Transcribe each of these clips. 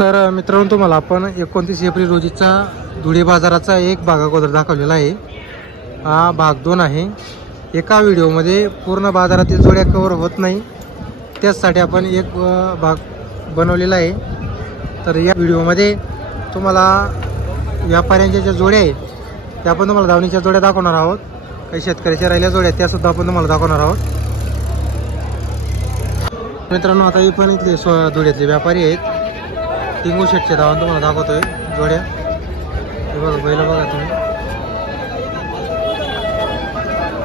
तर मित्रांनो तुम्हाला आपण 29 एप्रिल रोजीचा धुळे बाजाराचा एक भाग अगोदर दाखवलेला आहे। हा भाग 2 आहे। एका व्हिडिओमध्ये पूर्ण बाजारातील जोड्या कव्हर होत नाही, त्यासाठी आपण एक भाग बनवलेला आहे। तर या व्हिडिओमध्ये तुम्हाला व्यापाऱ्यांच्या ज्या जोड्या आहेत त्या आपण तुम्हाला धावणीच्या जोड्या दाखवणार आहोत। काही शेतकऱ्याच्या राहिल्या जोड्या त्या सुद्धा आपण तुम्हाला दाखवणार आहोत। मित्रांनो आता ही पण इथले धुळ्यातले व्यापारी आहेत। टिंगू शेटच्या धावून तुम्हाला दाखवतोय जोड्या। हे बघा बैल बघा तुम्ही,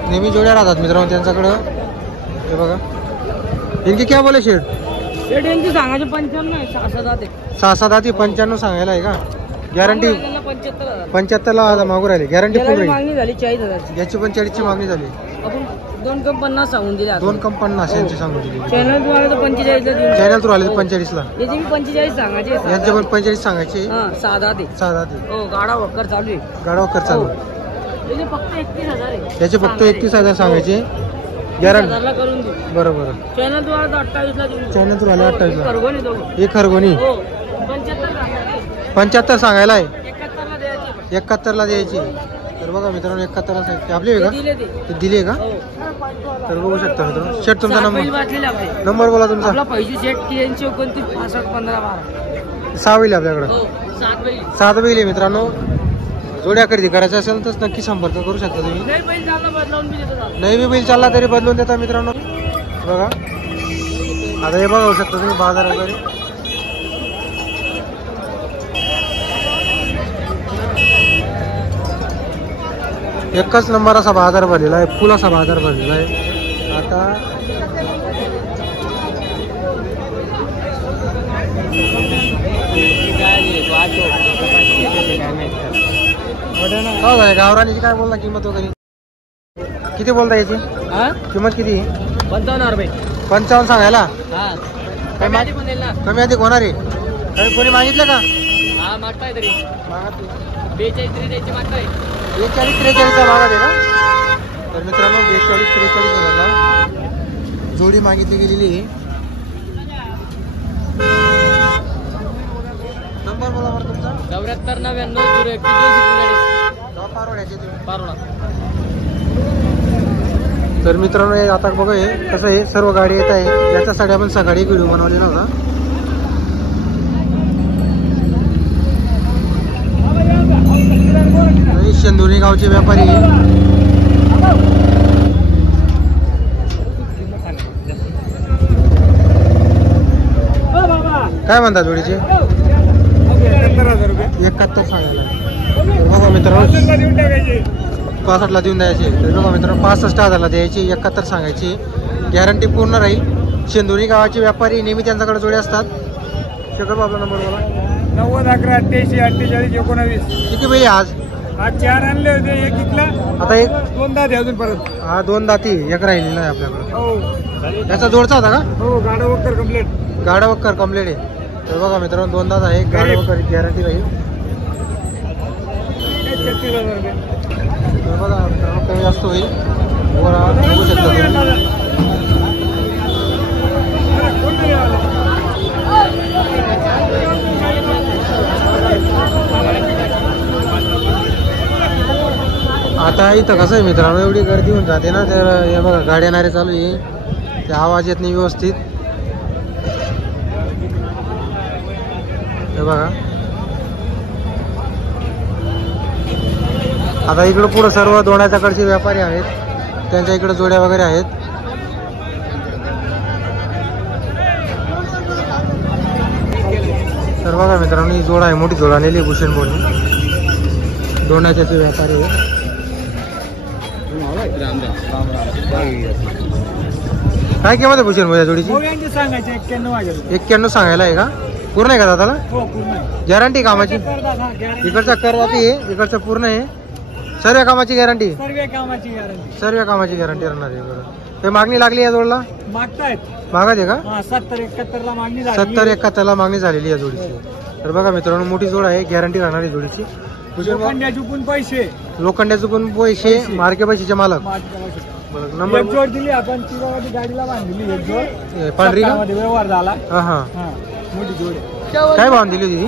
नेहमी जोड्या राहतात मित्रांनो त्यांच्याकडं। हे बघा इनकी क्या बोले शेट? शेट यांची सांगायचे 95 आहे, 6-7 आधी 95 सांगायला आहे का? गॅरंटी 75 ला मागू राहिले, गॅरंटी पूर्ण मागणी झाली 40,000 याची पण 40 ची मागणी झाली। आपण 2 कम 50 सांगून दिले, 2 कम 50 यांची सांगून दिली। चॅनल थ्रू आले तर 45 ला देऊ, चॅनल थ्रू आले तर 45 ला, याची भी 45 सांगायचे, यांचे पण 45 सांगायचे। हां 6 आधी हो गाडा वक्कर चालू आहे, गाडा वक्कर चालू। याचे फक्त 31,000 आहे, याचे फक्त 31,000 सांगायचे, गॅरंटी 30,000 ला करून देऊ। बरोबर। चॅनल थ्रू आले तर 28 ला देऊ, चॅनल थ्रू आले 28 ला। खरगोनी दोघं एक खरगोनी हो 75 सांगायचे, 75 सांगायला आहे, 71 ला द्यायचे, 71 ला द्यायची। तर बघा मित्रांनो 71 ला सांगितले आपले आहे का? ते दिले का? तर बघू शकता मित्रांनो। शेट तुमचा नंबर बोला तुमचा। आपला पैसे शेट 83 29 65 15 12 6 बैल आपल्याकडे, हो 7 बैल 7 बैल आहे मित्रांनो। जोड्या खरेदी करायच्या असेल तर नक्की संपर्क करू शकता तुम्ही। नाही बैल चालला बदलावून बी देतात, नाही बी बैल चालला तरी बदलून देता मित्रांनो। बघा आता हे बघू शकता तुम्ही बाजार वगैरे। एकच नंबर असा बाजार भरलेला आहे, फुल असा बाजार भरलेला आहे। आता गावरानीची काय बोलला किंमत वगैरे? किती बोलता याची किंमत? किती? 55 रुपये 55 सांगायला? कमी आधी पण ना, कमी अधिक होणार आहे? कोणी मागितलं का? हा मागताय तरी मागत 42-43 मागताय, 42-43 मागत आहे का? तर मित्रांनो 42-43 हजारला जोडी मागितली गेलेली आहे। नंबर बोला बरं तुमचा। 74 पारोळा। तर मित्रांनो हे आता बघा हे कसं आहे, सर्व गाडी येत आहे। याच्यासाठी आपण सकाळी एक व्हिडिओ बनवलेला होता। शेंदुरी गावचे व्यापारी काय म्हणतात जोडीचे? 71 सांगायला। बघा मित्रांनो 65 ला देऊन द्यायचे। बघा मित्रांनो 65,000 ला द्यायची, 71 सांगायची, गॅरंटी पूर्ण राहील। शेंदुरी गावाचे व्यापारी नेहमी त्यांच्याकडे जोडे असतात। शेखर आपला नंबर बोला। 90 11 88 48 19। किती बैल आज? आज 4 आणले होते, एक इकला, आता एक 2 दात अजून परत। हा 2 दाती, एक राहिलेला आहे आपल्याकडे। हो त्याचा जोडचा होता का? हो गाडा वक्कर कंप्लीट, गाडा वक्कर कंप्लीट आहे। तर बघा मित्रांनो 2 दात आहे, गाडा वक्कर गॅरंटी राहील। 36,000 रुपये। तर बघा मित्रांनो कमी जास्त होईल, बघू शकता तुम्ही। आता इथं कसं आहे मित्रांनो, एवढी गर्दी होऊन जाते ना, तर हे बघा गाड्या नारे चालू आहे, ते आवाज येत नाही व्यवस्थित। हे बघा आता इकडं पुढं सर्व दोण्याच्याकडचे व्यापारी आहेत, त्यांच्या इकडे जोड्या वगैरे आहेत। तर बघा मित्रांनो ही जोड आहे, मोठी जोड आलेली आहे भूषण बोलणी, दोण्याचे व्यापारी आहे। काय किंमत आहे भूषण भाई जोडीची? सांगायचे 91 सांगायला आहे का? पूर्ण आहे का दादाला? गॅरंटी कामाची? इकडचा कर जाती आहे, इकडचं पूर्ण आहे, सर्व कामाची गॅरंटी, सर्व कामाची गॅरंटी राहणार आहे। ते मागणी लागली या जोडला? मागतायत, मागत आहे का? 70-71 ला मागणी, 70-71 ला मागणी झालेली आहे जोडीची। तर बघा मित्रांनो मोठी जोड आहे, गॅरंटी राहणार आहे जोडीची। लोखंड्या चुकून पैसे, लोखंड्या चुकून पैसे, मार्के पैशाचे मालक। बरं, नंबर एक जोड दिली आपण चिरावाडी गाडीला बांधली एक जोड पांढरी का? मध्ये व्यवहार झाला. हा हा. हा मोठी जोड आहे. काय भाव दिली होती ती?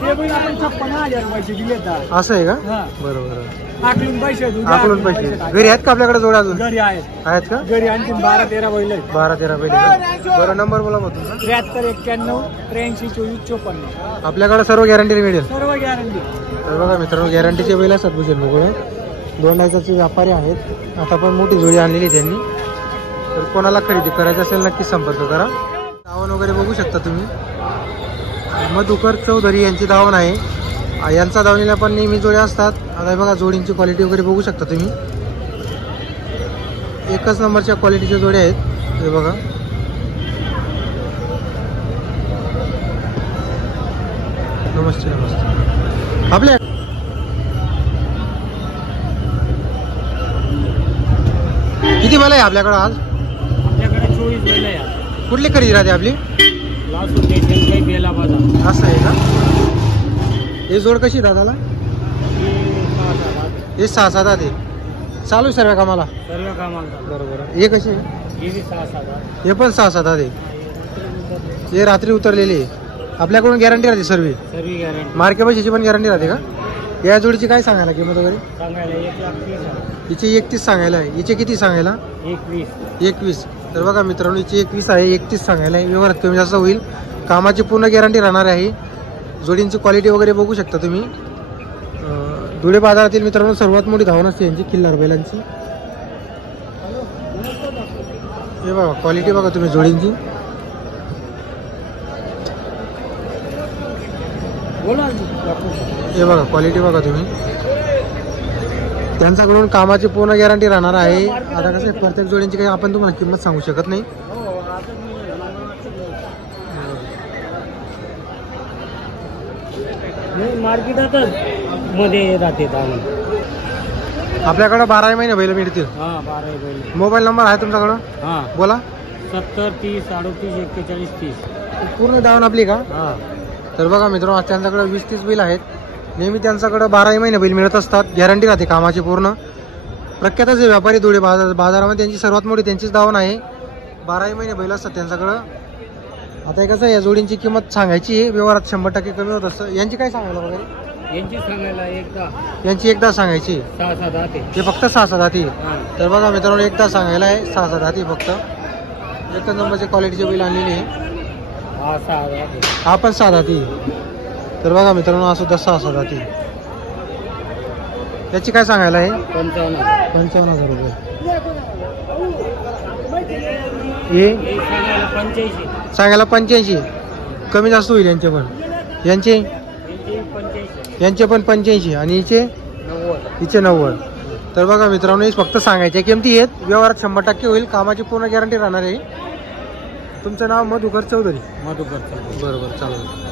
ते पण आपण 56,000 रुपयाचे दिले आहेत. असं आहे का? हा बरोबर. आकलून पैसे देऊ. आकलून पैसे घरी आहेत का आपल्याकडे जोड्या अजून? घरी आहेत. आहेत का? घरी आणखी 12-13 बैल आहेत. 12-13 पहिले. बरं, नंबर बोला मग तुमचा. 73 91 83 24 54. आपल्याकडे सर्व गॅरंटी मिळेल. सर्व गॅरंटी. तर बघा मित्रांनो, गॅरंटीचे बैल असतात भूषण मोकळे. दोन डायचाचे व्यापारी आहेत. आता पण मोठी जोडी आणलेली त्यांनी. तर कोणाला खरेदी करायचं असेल नक्की संपर्क करा. दावण वगैरे बघू शकता तुम्ही. मधुकर चौधरी यांची दावण आहे. यांचा दावणीला पण नेहमी जोड्या असतात. आता बघा जोडींची क्वालिटी वगैरे बघू शकता तुम्ही. एकच नंबरच्या क्वालिटीच्या जोड्या आहेत. हे बघा, नमस्ते नमस्ते. आपल्या किती बैल आहे आपल्याकडं आज? आपल्याकडे 24 बैल आहे. कुठली खरेदी राहते आपली? लासून काही बेला बाजार. असं आहे का? हे जोड कशी दादाला? हे 6-7 आहे. चालू सर्व कामाला? सर्व कामाला. बरोबर. हे कसे? हे 6-7. हे पण 6-7 आहे. हे रात्री उतरलेले. आपल्याकडून गॅरंटी राहते सर्व. सर्व गॅरंटी. मार्के पैशाची पण गॅरंटी राहते का? या जोडीची काय सांगायला किंमत वगैरे? सांगायला 1,30,000. हिची 31 सांगायला आहे. हिचे किती सांगायला? 21. तर बघा मित्रांनो, हिची 21 आहे. 31 सांगायला आहे. व्यवहारात कमी जास्त होईल. कामाची पूर्ण गॅरंटी राहणार आहे. जोडींची क्वालिटी वगैरे बघू शकता तुम्ही. धुळे बाजारातील मित्रांनो सर्वात मोठी धावण असते यांची खिल्लार बैलांची. हे बघा क्वालिटी बघा तुम्ही जोडींची. हे बघा क्वालिटी बघा तुम्ही. त्यांच्याकडून कामाची पूर्ण गॅरंटी राहणार आहे. आता कसं आहे, प्रत्येक जोडींची काही आपण तुम्हाला किंमत सांगू शकत नाही. मार्केटातच मध्ये राहते. आपल्याकडे 12 महिने बैल मिळतील. हा 12 बैल. मोबाईल नंबर आहे तुमच्याकडं? हा बोला. 70 30 38 41 30. पूर्ण धावून आपली का? हा. तर बघा मित्रांनो, त्यांच्याकडे 20-30 बैल आहेत. नेहमी त्यांच्याकडे 12 महिने बैल मिळत असतात. गॅरंटी राहते कामाची पूर्ण. प्रख्यातच आहे व्यापारी धुळे बाजारामध्ये. त्यांची सर्वात मोठी त्यांचीच धावण आहे. 12 महिने बैल असतात त्यांच्याकडं. आता हे कसं, या जोडींची किंमत सांगायची आहे. व्यवहारात 100% कमी होत असतं. यांची काय सांगायला वगैरे? यांची सांगायला यांची एकदा सांगायची. 6-7 आहे. ते फक्त 6-7 आहे. तर बघा मित्रांनो, एकदा सांगायला आहे. 6-7 आहे फक्त. एकच नंबरची क्वालिटीचे बैल आणलेली आहे. हा पण 7 आहे. तर बघा मित्रांनो, हा सुद्धा 6-7 आहे. याची काय सांगायला आहे? 55,000 रुपये. हे सांगायला 85. कमी जास्त होईल यांचे पण. यांचे पण 85 आणि हिचे 90. तर बघा मित्रांनो, हे फक्त सांगायच्या किमती आहेत. व्यवहारात 100% होईल. कामाची पूर्ण गॅरंटी राहणार आहे. तुमचं नाव? मधुकर चौधरी. मधुकर चौधरी. बरोबर, चालेल.